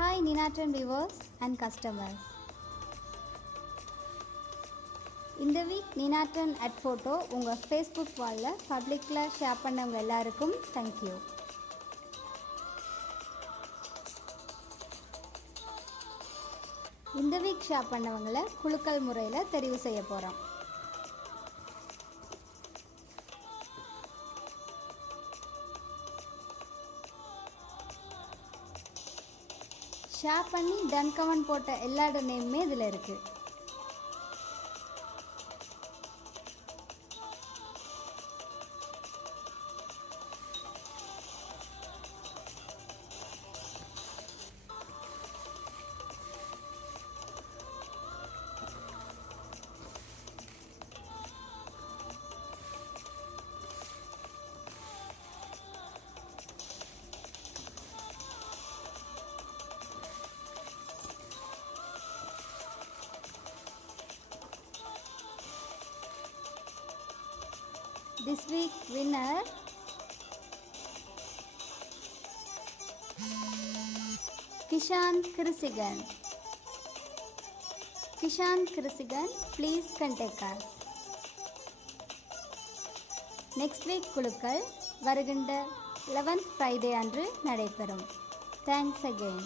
Hi Ninatran viewers and customers. இந்த week Ninatran at photo உங்கள் ஃபேஸ்புக் வாலில் பப்ளிக்கில் ஷேர் பண்ணவங்க எல்லாருக்கும் தேங்க்யூ. இந்த வீக் ஷேர் பண்ணவங்களை குலுக்கல் முறையில் தெரிவு செய்ய போகிறோம். ஷேர் பண்ணி டன் கமெண்ட் போட்ட எல்லாரோட நேமுமே இதில் இருக்குது. This week winner Kishan Kirsigan. Kishan Kirsigan, please contact us. Next week குலுக்கல் வருகின்ற 11th Friday அன்று நடைபெறும். Thanks again.